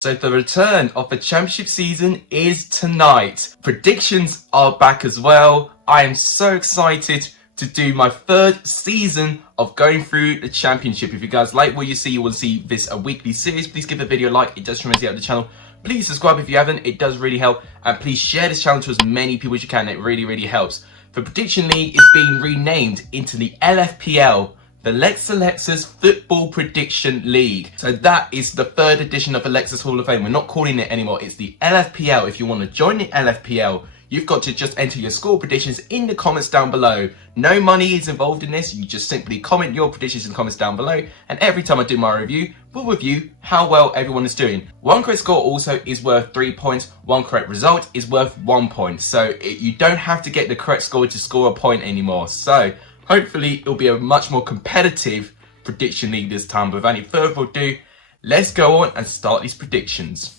So the return of the championship season is tonight. Predictions are back as well. I am so excited to do my third season of going through the championship. If you guys like what you see, you want to see this a weekly series, please give the video a like. It does tremendously help the channel. Please subscribe if you haven't, it does really help. And please share this channel to as many people as you can, it really helps. The Prediction League is being renamed into the LFPL, the Lexalexus Football Prediction League. So that is the third edition of the Lexus Hall of Fame. We're not calling it anymore, it's the LFPL. If you want to join the LFPL, you've got to just enter your score predictions in the comments down below. No money is involved in this, you just simply comment your predictions in the comments down below, and every time I do my review, we'll review how well everyone is doing. One correct score also is worth 3 points, one correct result is worth 1 point. So you don't have to get the correct score to score a point anymore. So hopefully it'll be a much more competitive prediction league this time. But without any further ado, let's go on and start these predictions.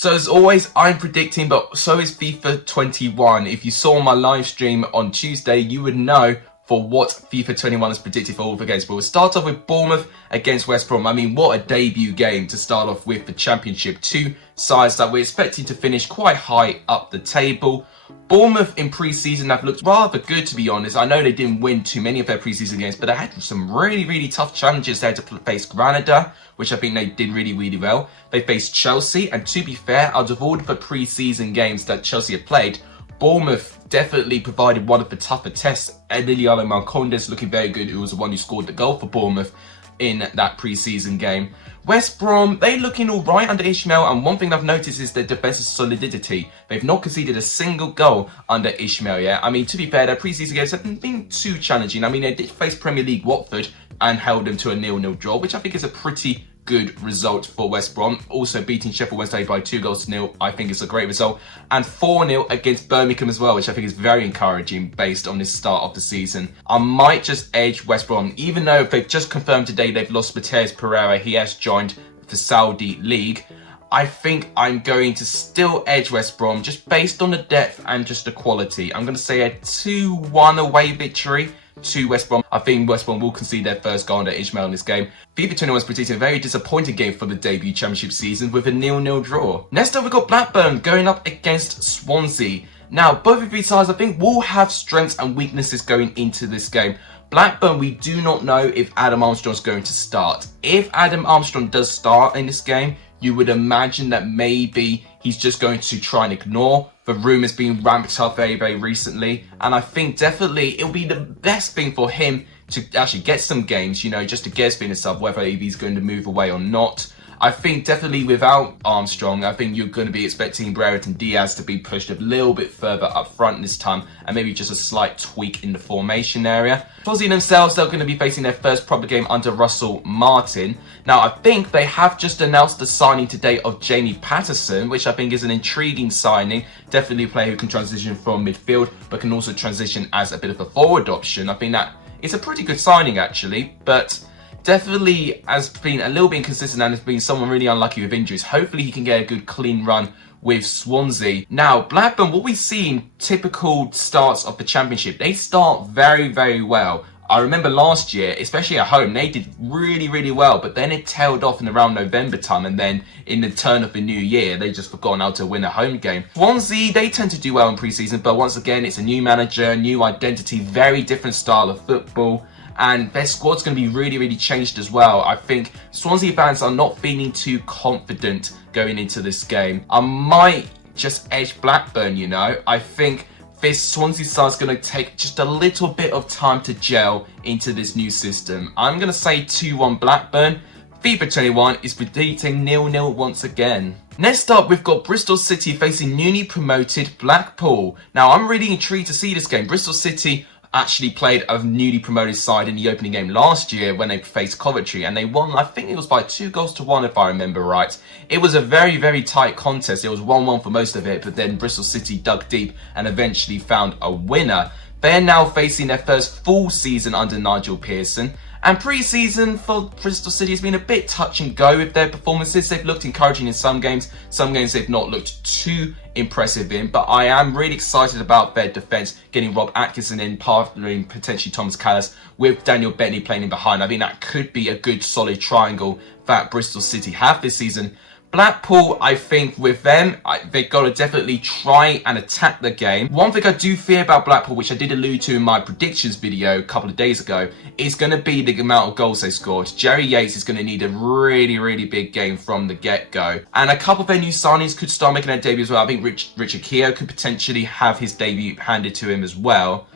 So as always, I'm predicting, but so is FIFA 21. If you saw my live stream on Tuesday, you would know for what FIFA 21 is predicted for all the games. But we'll start off with Bournemouth against West Brom. I mean, what a debut game to start off with the Championship. Two sides that we're expecting to finish quite high up the table. Bournemouth in pre-season have looked rather good, to be honest. I know they didn't win too many of their pre-season games, but they had some really tough challenges. They had to face Granada, which I think they did really well. They faced Chelsea, and to be fair, out of all the pre-season games that Chelsea had played, Bournemouth definitely provided one of the tougher tests. Emiliano Marcondes looking very good, who was the one who scored the goal for Bournemouth in that pre-season game. West Brom, they looking all right under Ishmael, and one thing I've noticed is their defensive solidity. They've not conceded a single goal under Ishmael yet. I mean, to be fair, their pre-season games haven't been too challenging. I mean, they did face Premier League Watford and held them to a 0-0 draw, which I think is a pretty good result for West Brom. Also beating Sheffield Wednesday by 2-0, I think is a great result. And 4-0 against Birmingham as well, which I think is very encouraging based on this start of the season. I might just edge West Brom, even though they've just confirmed today they've lost Matheus Pereira. He has joined the Saudi League. I think I'm going to still edge West Brom just based on the depth and just the quality. I'm going to say a 2-1 away victory to West Brom. I think West Brom will concede their first goal under Ishmael in this game. FIFA 21 is predicting a very disappointing game for the debut championship season with a 0-0 draw. Next up, we've got Blackburn going up against Swansea. Now, both of these sides, I think, will have strengths and weaknesses going into this game. Blackburn, we do not know if Adam Armstrong's going to start. If Adam Armstrong does start in this game, you would imagine that maybe he's just going to try and ignore the rumours being ramped up very recently. And I think definitely it'll be the best thing for him to actually get some games, you know, just to get spin a sub, whether he's going to move away or not. I think definitely without Armstrong, I think you're going to be expecting Brereton Diaz to be pushed a little bit further up front this time, and maybe just a slight tweak in the formation area. Swansea themselves, they're going to be facing their first proper game under Russell Martin. Now, I think they have just announced the signing today of Jamie Patterson, which I think is an intriguing signing. Definitely a player who can transition from midfield, but can also transition as a bit of a forward option. I think that it's a pretty good signing, actually, but definitely has been a little bit inconsistent and has been someone really unlucky with injuries. Hopefully he can get a good clean run with Swansea. Now, Blackburn, what we see in typical starts of the Championship, they start very well. I remember last year, especially at home, they did really well, but then it tailed off in around November time, and then in the turn of the new year, they just forgotten how to win a home game. Swansea, they tend to do well in pre-season, but once again, it's a new manager, new identity, very different style of football, and their squad's going to be really changed as well. I think Swansea fans are not feeling too confident going into this game. I might just edge Blackburn, you know. I think this Swansea side's going to take just a little bit of time to gel into this new system. I'm going to say 2-1 Blackburn. FIFA 21 is predicting 0-0 once again. Next up, we've got Bristol City facing newly promoted Blackpool. Now, I'm really intrigued to see this game. Bristol City actually played a newly promoted side in the opening game last year when they faced Coventry, and they won, I think it was by 2-1 if I remember right. It was a very tight contest. It was 1-1 for most of it, but then Bristol City dug deep and eventually found a winner. They're now facing their first full season under Nigel Pearson, And pre-season for Bristol City has been a bit touch and go with their performances. They've looked encouraging in some games they've not looked too impressive in, but I am really excited about their defence, getting Rob Atkinson in, partnering potentially Thomas Callas with Daniel Bentley playing in behind. I think that could be a good solid triangle that Bristol City have this season. Blackpool, I think with them, they've got to definitely try and attack the game. One thing I do fear about Blackpool, which I did allude to in my predictions video a couple of days ago, is going to be the amount of goals they scored. Jerry Yates is going to need a really big game from the get-go. And a couple of their new signings could start making their debut as well. I think Richard Keogh could potentially have his debut handed to him as well.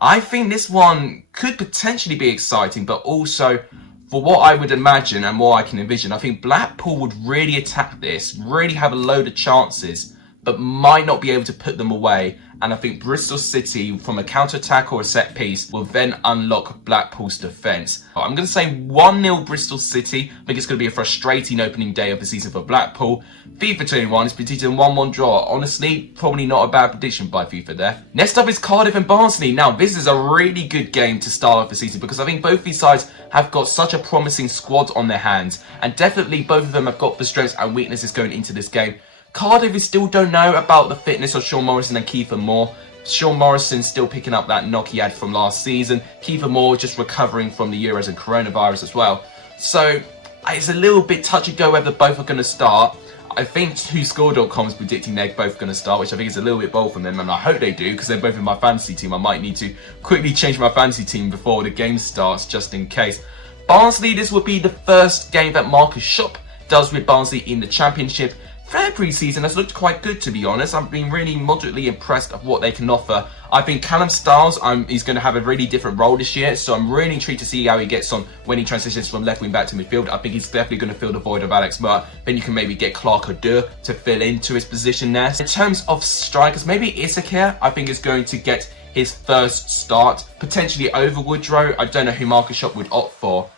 I think this one could potentially be exciting, but also, for what I would imagine and what I can envision, I think Blackpool would really attack this, really have a load of chances, but might not be able to put them away. And I think Bristol City, from a counter-attack or a set piece, will then unlock Blackpool's defence. I'm going to say 1-0 Bristol City. I think it's going to be a frustrating opening day of the season for Blackpool. FIFA 21 is predicting a 1-1 draw. Honestly, probably not a bad prediction by FIFA there. Next up is Cardiff and Barnsley. Now, this is a really good game to start off the season because I think both these sides have got such a promising squad on their hands. And definitely both of them have got the strengths and weaknesses going into this game. Cardiff, we still don't know about the fitness of Sean Morrison and Kiefer Moore. Sean Morrison still picking up that knock he had from last season. Kiefer Moore just recovering from the Euros and coronavirus as well. So it's a little bit touch and go whether both are going to start. I think WhoScored.com is predicting they're both going to start, which I think is a little bit bold from them, and I hope they do because they're both in my fantasy team. I might need to quickly change my fantasy team before the game starts, just in case. Barnsley, this will be the first game that Marcus Schopp does with Barnsley in the Championship. Their pre-season has looked quite good, to be honest. I've been really moderately impressed of what they can offer. I think Callum Styles is going to have a really different role this year, so I'm really intrigued to see how he gets on when he transitions from left wing back to midfield. I think he's definitely going to fill the void of Alex Murr. Then you can maybe get Clark Odur to fill into his position there. In terms of strikers, maybe Isakir, I think, is going to get his first start, potentially over Woodrow. I don't know who Marcus Schopp would opt for.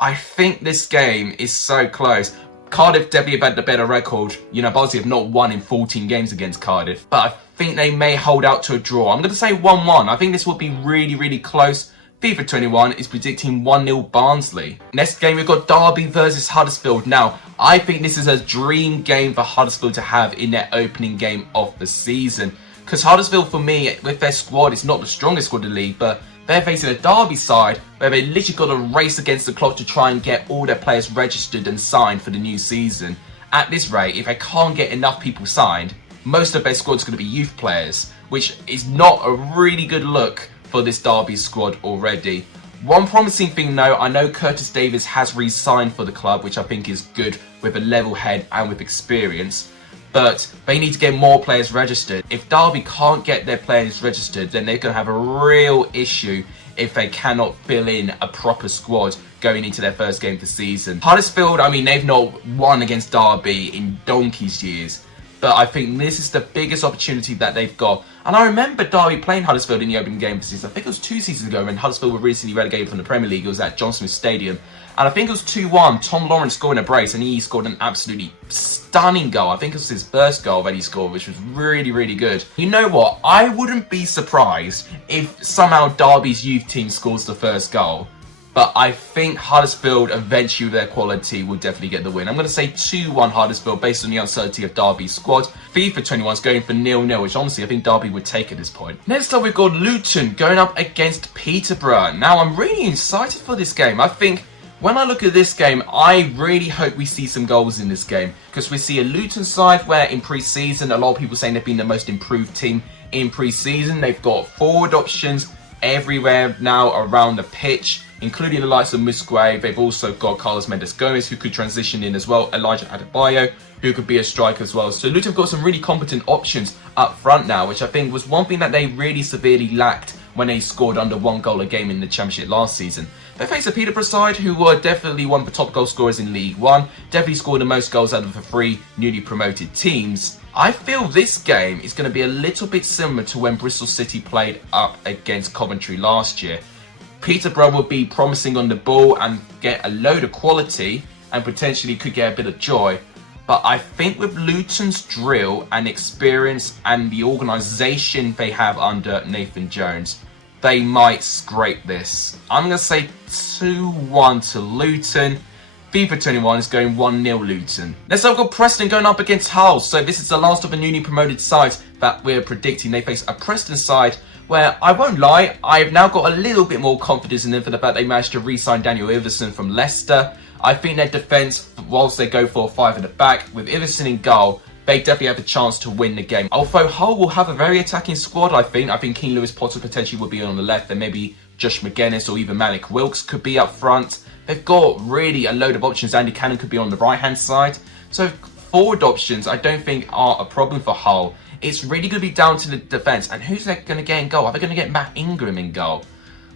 I think this game is so close. Cardiff definitely have had the better record. You know, Barnsley have not won in 14 games against Cardiff. But I think they may hold out to a draw. I'm going to say 1-1. I think this will be really close. FIFA 21 is predicting 1-0 Barnsley. Next game, we've got Derby versus Huddersfield. Now, I think this is a dream game for Huddersfield to have in their opening game of the season. Because Huddersfield, for me, with their squad, it's not the strongest squad in the league, but they're facing a Derby side where they literally got to race against the clock to try and get all their players registered and signed for the new season. At this rate, if they can't get enough people signed, most of their squad's going to be youth players, which is not a really good look for this Derby squad already. One promising thing though, I know Curtis Davies has re-signed for the club, which I think is good with a level head and with experience. But they need to get more players registered. If Derby can't get their players registered, then they're going to have a real issue if they cannot fill in a proper squad going into their first game of the season. Huddersfield, I mean, they've not won against Derby in donkey's years. But I think this is the biggest opportunity that they've got. And I remember Derby playing Huddersfield in the opening game of the season. I think it was 2 seasons ago when Huddersfield were recently relegated from the Premier League. It was at John Smith Stadium. And I think it was 2-1. Tom Lawrence scoring a brace and he scored an absolutely stunning goal. I think it was his first goal that he scored, which was really good. You know what? I wouldn't be surprised if somehow Derby's youth team scores the first goal. But I think Huddersfield, eventually with their quality, will definitely get the win. I'm going to say 2-1 Huddersfield based on the uncertainty of Derby's squad. FIFA 21 is going for 0-0, which honestly I think Derby would take at this point. Next up, we've got Luton going up against Peterborough. Now, I'm really excited for this game. I think when I look at this game, I really hope we see some goals in this game. Because we see a Luton side where in pre-season, a lot of people saying they've been the most improved team in pre-season. They've got forward options everywhere now around the pitch, including the likes of Musgrave. They've also got Carlos Mendes Gomez, who could transition in as well, Elijah Adebayo, who could be a striker as well. So Luton have got some really competent options up front now, which I think was one thing that they really severely lacked when they scored under 1 goal a game in the Championship last season. They face a Peterborough side who were definitely one of the top goal scorers in League One, definitely scored the most goals out of the 3 newly promoted teams. I feel this game is going to be a little bit similar to when Bristol City played up against Coventry last year. Peterborough will be promising on the ball and get a load of quality and potentially could get a bit of joy. But I think with Luton's drill and experience and the organisation they have under Nathan Jones, they might scrape this. I'm going to say 2-1 to Luton. FIFA 21 is going 1-0 Luton. Next up, we've got Preston going up against Hull. So this is the last of the newly promoted sides that we're predicting. They face a Preston side where, I won't lie, I've now got a little bit more confidence in them for the fact they managed to re-sign Daniel Iverson from Leicester. I think their defence, whilst they go 4-5 at the back, with Iverson in goal, they definitely have a chance to win the game. Although Hull will have a very attacking squad, I think. I think King Lewis Potter potentially will be on the left, and maybe Josh McGuinness or even Malik Wilks could be up front. They've got really a load of options. Andy Cannon could be on the right-hand side. So forward options, I don't think are a problem for Hull. It's really going to be down to the defence. And who's they going to get in goal? Are they going to get Matt Ingram in goal?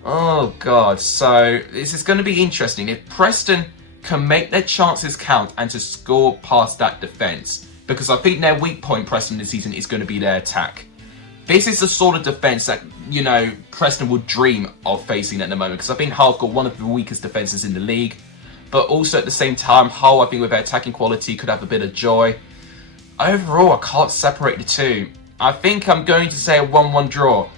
Oh, God. So this is going to be interesting. If Preston can make their chances count and to score past that defence, because I think their weak point, Preston, this season is going to be their attack. This is the sort of defence that, you know, Preston would dream of facing at the moment, because I think Hull have got one of the weakest defences in the league. But also at the same time, Hull, I think with their attacking quality, could have a bit of joy. Overall, I can't separate the two. I think I'm going to say a 1-1 draw.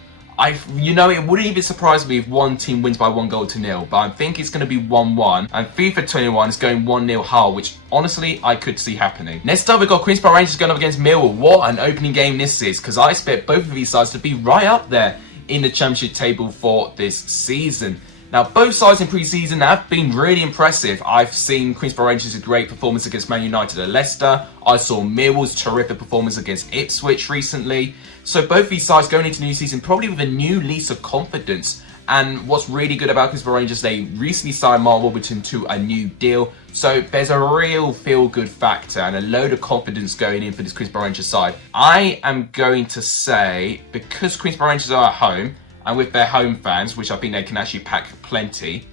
You know, it wouldn't even surprise me if one team wins by 1-0, but I think it's going to be 1-1. And FIFA 21 is going 1-0 Hull, which honestly, I could see happening. Next up, we've got Queen's Park Rangers going up against Millwall. What an opening game this is, because I expect both of these sides to be right up there in the Championship table for this season. Now, both sides in pre-season have been really impressive. I've seen Queen's Park Rangers' great performance against Man United and Leicester. I saw Millwall's terrific performance against Ipswich recently. So both these sides going into the new season probably with a new lease of confidence. And what's really good about Queen's Park Rangers, they recently signed Mark Warburton to a new deal. So there's a real feel-good factor and a load of confidence going in for this Queen's Park Rangers side. I am going to say, because Queen's Park Rangers are at home, and with their home fans, which I think they can actually pack plenty,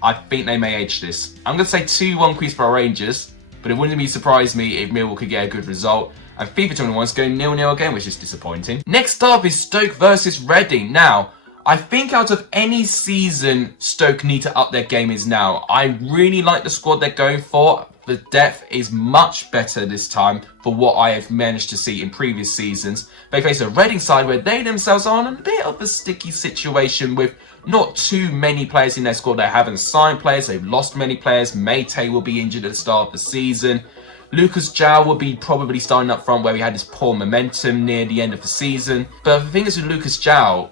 I think they may edge this. I'm going to say 2-1 Queen's Park Rangers, but it wouldn't be surprise me if Millwall could get a good result. And FIFA 21 is going 0-0 again, which is disappointing. Next up is Stoke versus Reading. Now, I think out of any season Stoke need to up their game is now. I really like the squad they're going for. The depth is much better this time for what I have managed to see in previous seasons. They face a Reading side where they themselves are in a bit of a sticky situation with not too many players in their squad. They haven't signed players, they've lost many players. Mayte will be injured at the start of the season. Lucas João will be probably starting up front where we had this poor momentum near the end of the season. But the thing is with Lucas João,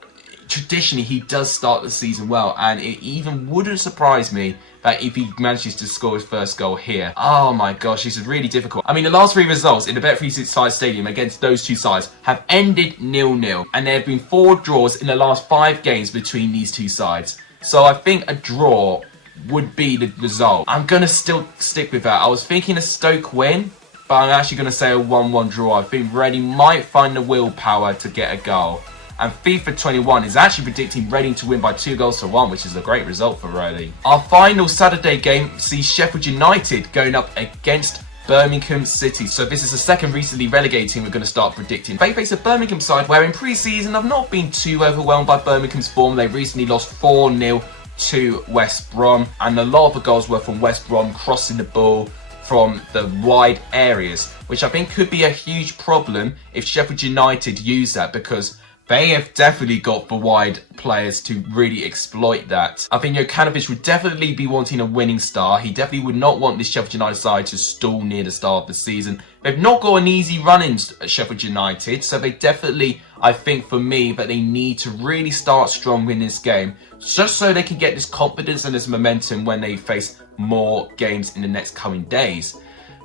traditionally he does start the season well, and it even wouldn't surprise me that if he manages to score his first goal here. Oh my gosh, this is really difficult. I mean, the last three results in the Bet365 Stadium against those two sides have ended 0-0, and there have been 4 draws in the last 5 games between these two sides. So I think a draw would be the result. I'm going to still stick with that. I was thinking a Stoke win, but I'm actually going to say a 1-1 draw. I think Reading might find the willpower to get a goal. And FIFA 21 is actually predicting Reading to win by 2-1, which is a great result for Reading. Our final Saturday game sees Sheffield United going up against Birmingham City. So this is the second recently relegated team we're going to start predicting. They face a Birmingham side where in pre-season I've not been too overwhelmed by Birmingham's form. They recently lost 4-0 to West Brom, and a lot of the goals were from West Brom crossing the ball from the wide areas, which I think could be a huge problem if Sheffield United use that, because they have definitely got the wide players to really exploit that. I think Jokanovic would definitely be wanting a winning star. He definitely would not want this Sheffield United side to stall near the start of the season. They've not got an easy run in Sheffield United, so they definitely, I think for me, that they need to really start strong in this game, just so they can get this confidence and this momentum when they face more games in the next coming days.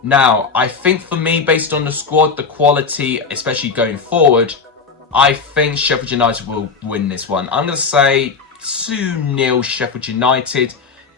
Now, I think for me, based on the squad, the quality, especially going forward, I think Sheffield United will win this one. I'm going to say 2-0 Sheffield United.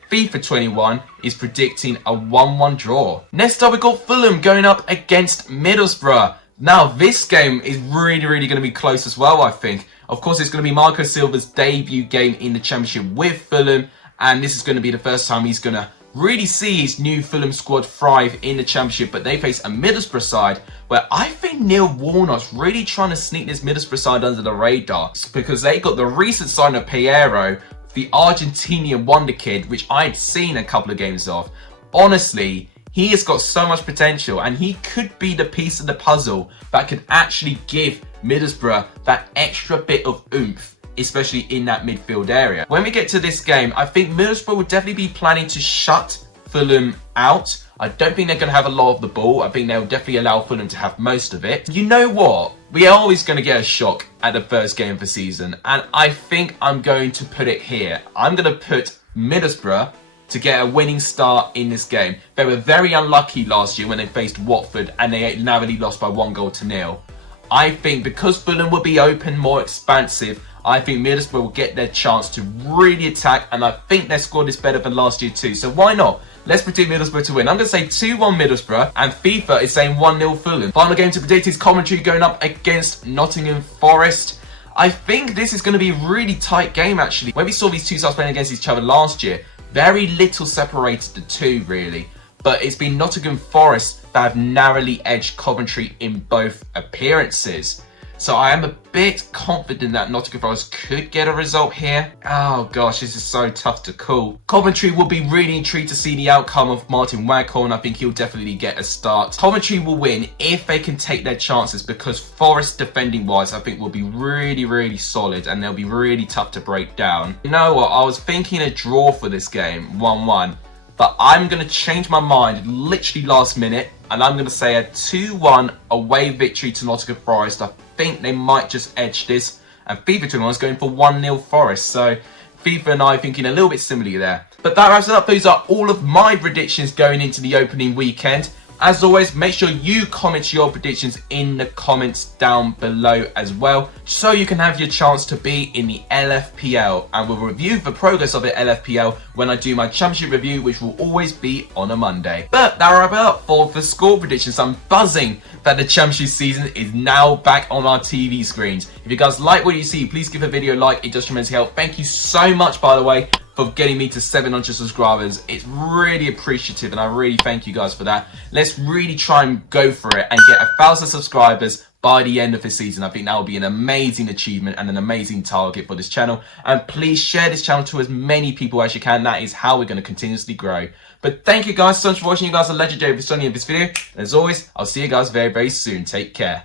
FIFA 21 is predicting a 1-1 draw. Next up, we've got Fulham going up against Middlesbrough. Now, this game is really going to be close as well, I think. Of course, it's going to be Marco Silva's debut game in the Championship with Fulham, and this is going to be the first time he's going to really see his new Fulham squad thrive in the Championship. But they face a Middlesbrough side where I think Neil Warnock's really trying to sneak this Middlesbrough side under the radar, because they got the recent sign of Piero, the Argentinian wonder kid, which I'd seen a couple of games of. Honestly, he has got so much potential, and he could be the piece of the puzzle that could actually give Middlesbrough that extra bit of oomph especially in that midfield area. When we get to this game, I think Middlesbrough will definitely be planning to shut Fulham out. I don't think they're going to have a lot of the ball. I think they'll definitely allow Fulham to have most of it. You know what? We are always going to get a shock at the first game of the season, and I think I'm going to put it here. I'm going to put Middlesbrough to get a winning start in this game. They were very unlucky last year when they faced Watford, and they narrowly lost by 1-0. I think because Fulham will be open, more expansive, I think Middlesbrough will get their chance to really attack, and I think their squad is better than last year too. So why not? Let's predict Middlesbrough to win. I'm going to say 2-1 Middlesbrough, and FIFA is saying 1-0 Fulham. Final game to predict is Coventry going up against Nottingham Forest. I think this is going to be a really tight game actually. When we saw these two sides playing against each other last year, very little separated the two really. But it's been Nottingham Forest that have narrowly edged Coventry in both appearances. So I am a bit confident that Nottingham Forest could get a result here. Oh gosh, this is so tough to call. Coventry will be really intrigued to see the outcome of Martin Waghorn. I think he'll definitely get a start. Coventry will win if they can take their chances, because Forest defending wise I think will be really solid, and they'll be really tough to break down. You know what, I was thinking a draw for this game, 1-1. But I'm going to change my mind literally last minute, and I'm going to say a 2-1 away victory to Nottingham Forest. I think they might just edge this, and FIFA 21 is going for 1-0 Forest. So FIFA and I are thinking a little bit similarly there. But that wraps it up. Those are all of my predictions going into the opening weekend. As always, make sure you comment your predictions in the comments down below as well, so you can have your chance to be in the LFPL, and we'll review the progress of the LFPL when I do my championship review, which will always be on a Monday. But that wraps it up for the score predictions. I'm buzzing that the championship season is now back on our TV screens. If you guys like what you see, please give the video a like. It does tremendously help. Thank you so much, by the way, for getting me to 700 subscribers. It's really appreciative, and I really thank you guys for that. Let's really try and go for it and get 1,000 subscribers by the end of the season. I think that will be an amazing achievement and an amazing target for this channel. And please share this channel to as many people as you can. That is how we're going to continuously grow. But thank you guys so much for watching. You guys are legendary for studying this video. And as always, I'll see you guys very soon. Take care.